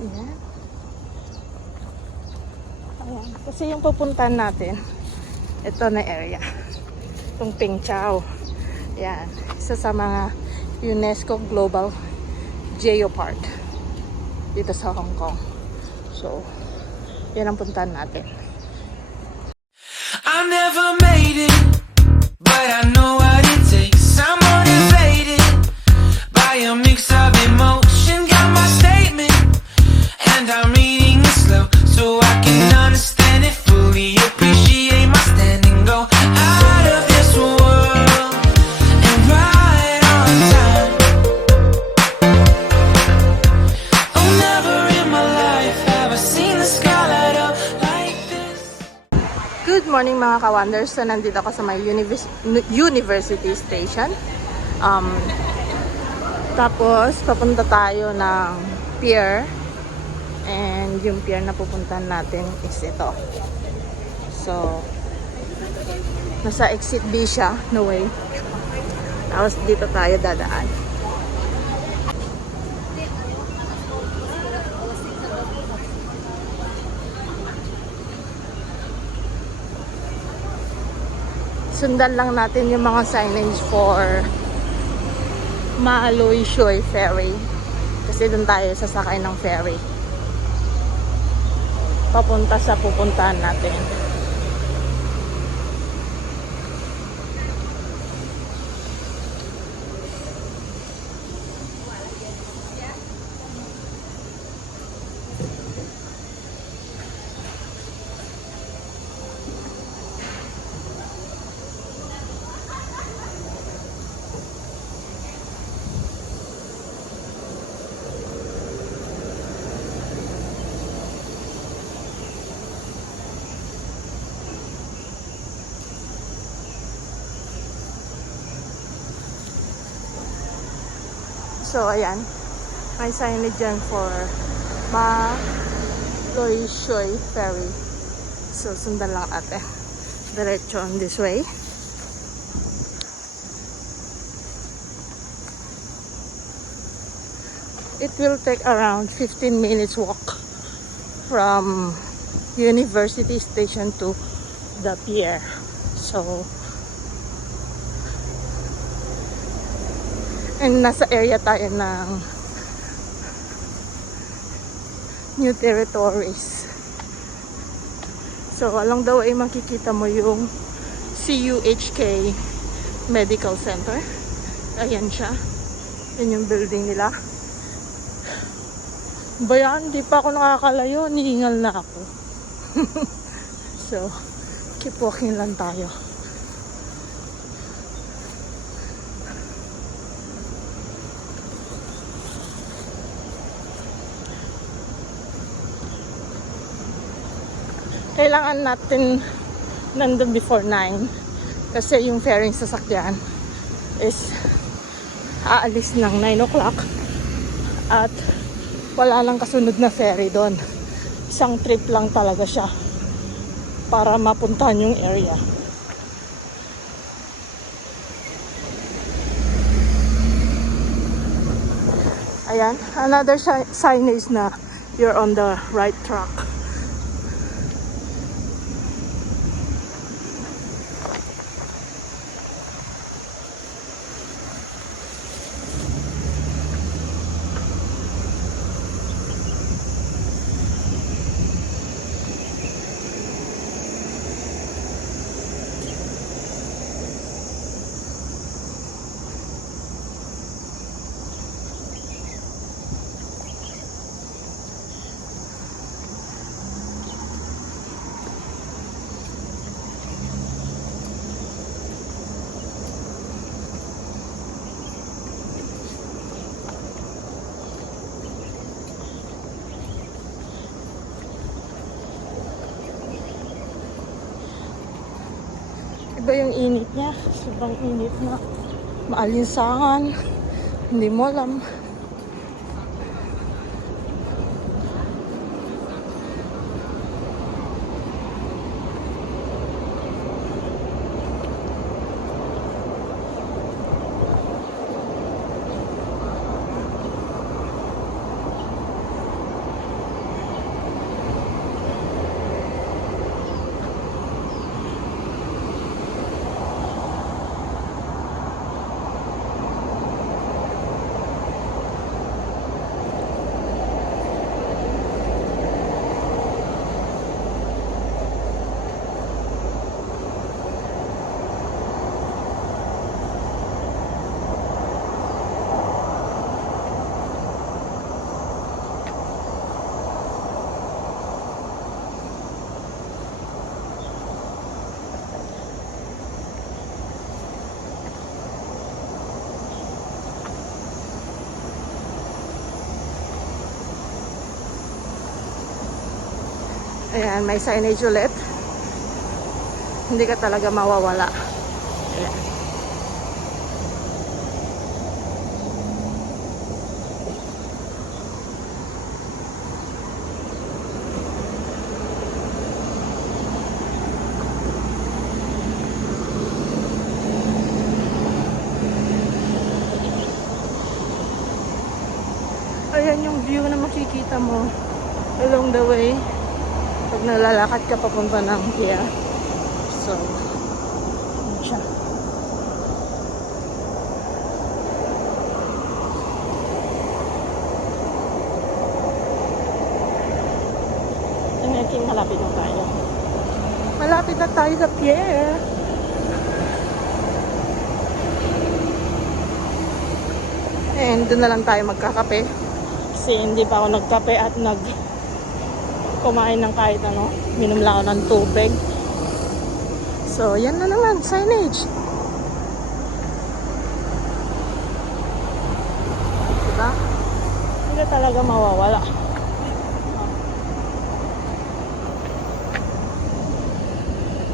Ayan. Ayan. Kasi yung pupuntahan natin, ito na area. Itong Pingchao. Ayan. Isa sa mga UNESCO Global Geopark dito sa Hong Kong. So, yan ang puntahan natin. I never made it, but I know what it takes. I'm motivated by a mix of emotion. Got my statement, and I'm reading it slow so I can understand it fully. Appreciate my standing, go out of this world and right on time. Oh, never in my life have I seen the sky light up like this. Good morning mga ka-wonders. So, nandito ako sa may University Station. Tapos, papunta tayo ng pier. And yung pier na pupuntahan natin is ito. So, nasa exit B siya. No way. Tapos, dito tayo dadaan. Sundan lang natin yung mga signage for Ma Loi Shui Ferry. Kasi doon tayo sasakay ng ferry. Papunta sa pupuntahan natin. So, ayan. May signage dyan for Ma Loi Shui Ferry. So, sundan lang ate. Diretso on this way. It will take around 15 minutes walk from University Station to the pier. So, and nasa area tayo ng New Territories. So, along the way, makikita mo yung CUHK Medical Center. Ayan siya. Yan yung building nila. Bayan, di pa ako nakakalayo. Nihingal na ako. So, keep walking lang tayo. Kailangan natin nandun before 9 kasi yung ferrying sasakyan is aalis ng 9 o'clock at wala lang kasunod na ferry doon. Isang trip lang talaga siya para mapuntahan yung area. Ayan, another signage na you're on the right track. Iba yung init niya. Sobrang init na. Maalinsangan. Hindi mo alam. Ayan, may signage ulit. Hindi ka talaga mawawala. Ayan. Ayan yung view na makikita mo along the way pag nalalakad ka papunta ng pier. So, yun siya. I think malapit na tayo. Malapit na tayo sa pier. And doon na lang tayo magkakape. Kasi hindi pa ako nagkape at kumain ng kahit ano. Minom lang ako ng tubig. So, yan na naman. Signage. Diba? Hindi talaga mawawala.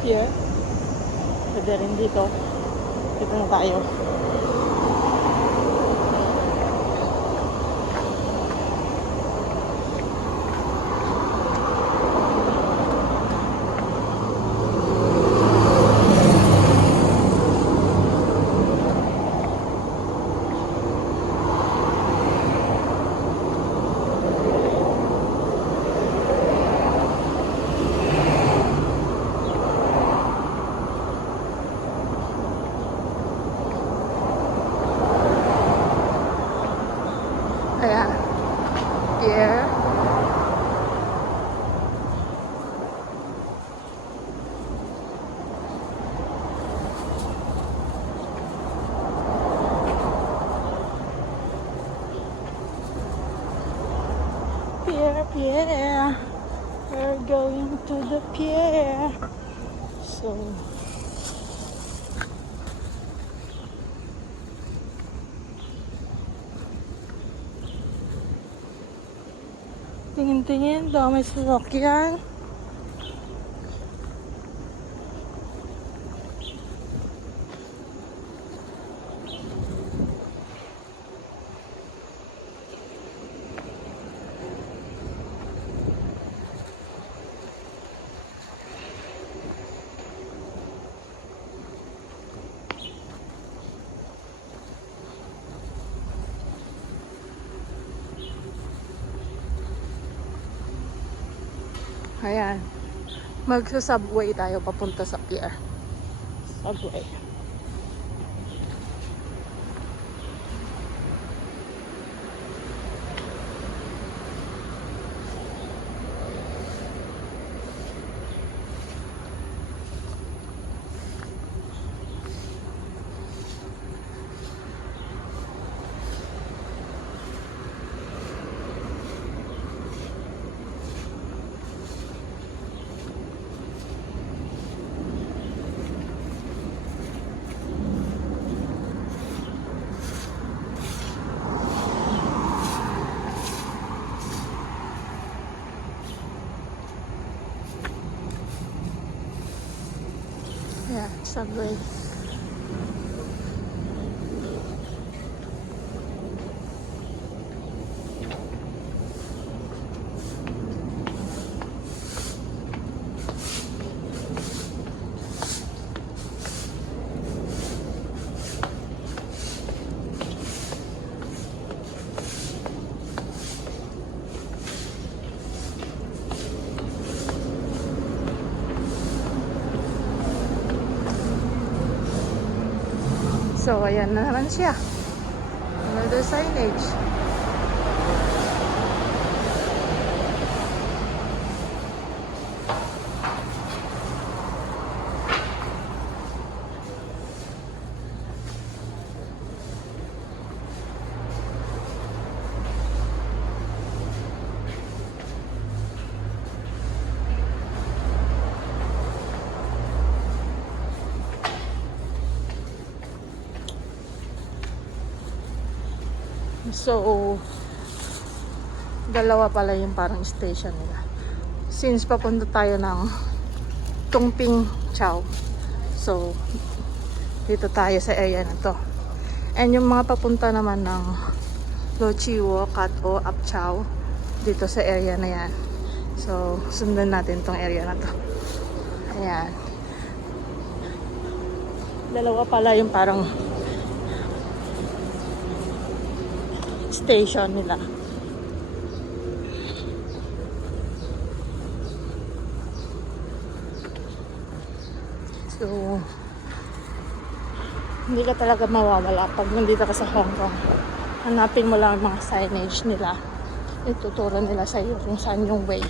Here. Pwede rin dito. Dito na tayo. Ayan. Pier. Pier. We're going to the pier. So, tingin-tingin, dami sasakyan. Ayan. Magsa-subway tayo papunta sa pier. Subway. Yeah, subway. So, ayan na naman siya. Another signage. So, dalawa pala yung parang station nila. since papunta tayo ng Tungping Chow. So, dito tayo sa area na to. And yung mga papunta naman ng Lo Chiwo, Kat O, Ap Chow, dito sa area na yan. So, sundan natin tong area na to. Ayan. Dalawa pala yung parang station nila. So, hindi ka talaga mawawala pag nandito ka sa Hong Kong. Hanapin mo lang mga signage nila. Ituturo nila sa iyo kung saan yung way.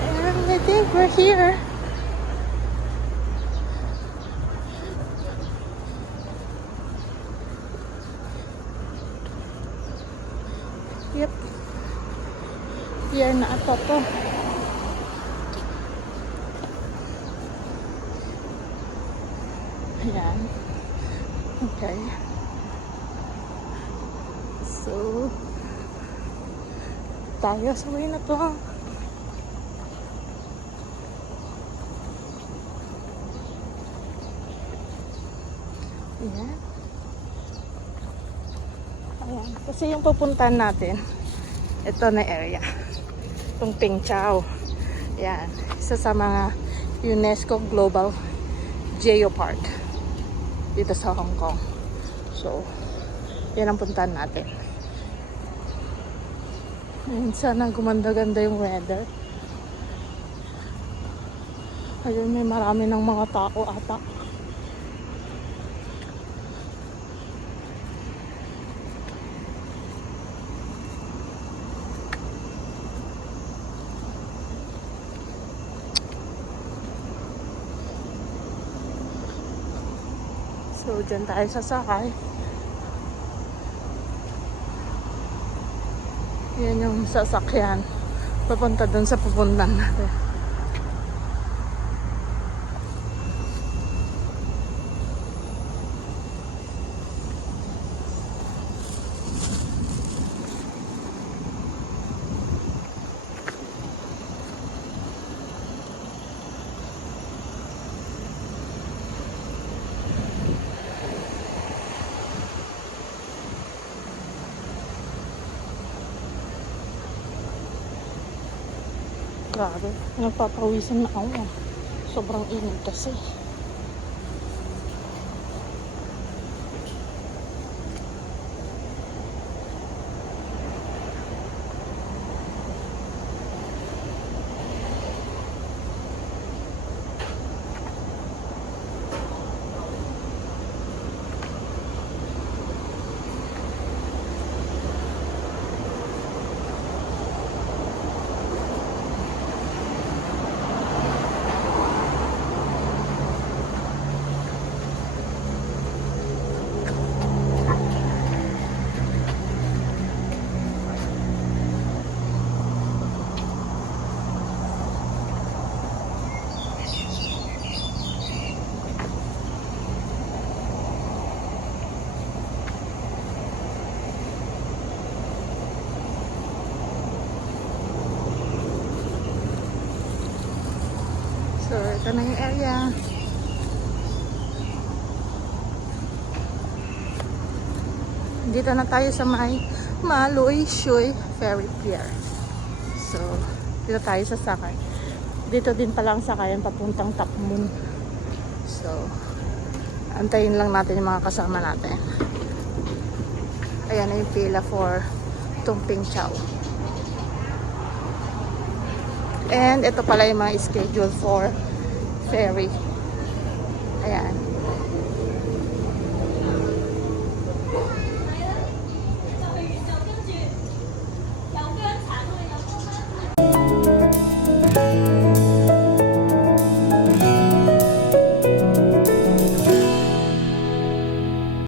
And I think we're here. Yep. Here na ata to. Ayan. Okay. So, tayo sa way na to. Ayan. Ayan. Kasi yung pupuntahan natin, ito na area. Tungping Chow. Ayan. Isa sa mga UNESCO Global Geopark dito sa Hong Kong. So, yan ang puntahan natin. Ayun, sana gumanda-ganda yung weather. Ayun, may marami ng mga tao ata. So, dyan tayo sasakay. Yan yung sasakyan. Papunta dun sa pupuntan natin. Grabe, nagpapawisan na ako. Sobrang init kasi. So, ito na yung area. Dito na tayo sa may Maloy Shui Ferry Pier. So, dito tayo sasakay. Dito din palang sakayan papuntang Top Moon. So, antayin lang natin yung mga kasama natin. Ayan na yung pila for Tungping Chow. And ito pala yung mga schedule for ferry. Ayan.